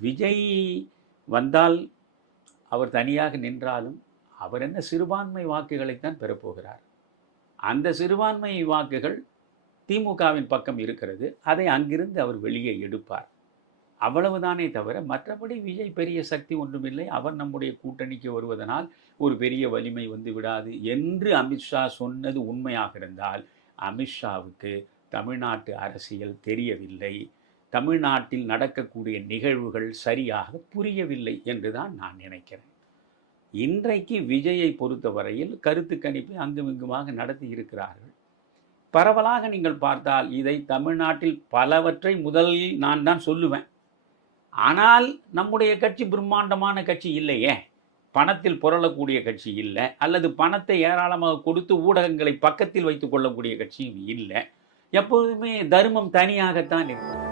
விஜய் வந்தால் அவர் தனியாக நின்றாலும் அவர் என்ன சிறுபான்மை வாக்குகளைத்தான் பெறப்போகிறார். அந்த சிறுபான்மை வாக்குகள் திமுகவின் பக்கம் இருக்கிறது. அதை அங்கிருந்து அவர் வெளியே எடுப்பார். அவ்வளவுதானே தவிர மற்றபடி விஜய் பெரிய சக்தி ஒன்றுமில்லை. அவர் நம்முடைய கூட்டணிக்கு வருவதனால் ஒரு பெரிய வலிமை வந்து விடாது என்று அமித்ஷா சொன்னது உண்மையாக இருந்தால் அமித்ஷாவுக்கு தமிழ்நாட்டு அரசியல் தெரியவில்லை. தமிழ்நாட்டில் நடக்கக்கூடிய நிகழ்வுகள் சரியாக புரியவில்லை என்று தான் நான் நினைக்கிறேன். இன்றைக்கு விஜயை பொறுத்தவரையில் கருத்து கணிப்பை அங்குமிங்குமாக நடத்தி இருக்கிறார்கள். பரவலாக நீங்கள் பார்த்தால் இதை தமிழ்நாட்டில் பலவற்றை முதலில் நான் தான் சொல்லுவேன். ஆனால் நம்முடைய கட்சி பிரம்மாண்டமான கட்சி இல்லையே. பணத்தில் புரளக்கூடிய கட்சி இல்லை. அல்லது பணத்தை ஏராளமாக கொடுத்து ஊடகங்களை பக்கத்தில் வைத்துக் கொள்ளக்கூடிய கட்சியும் இல்லை. எப்போதுமே தர்மம் தனியாகத்தான் இருக்கும்.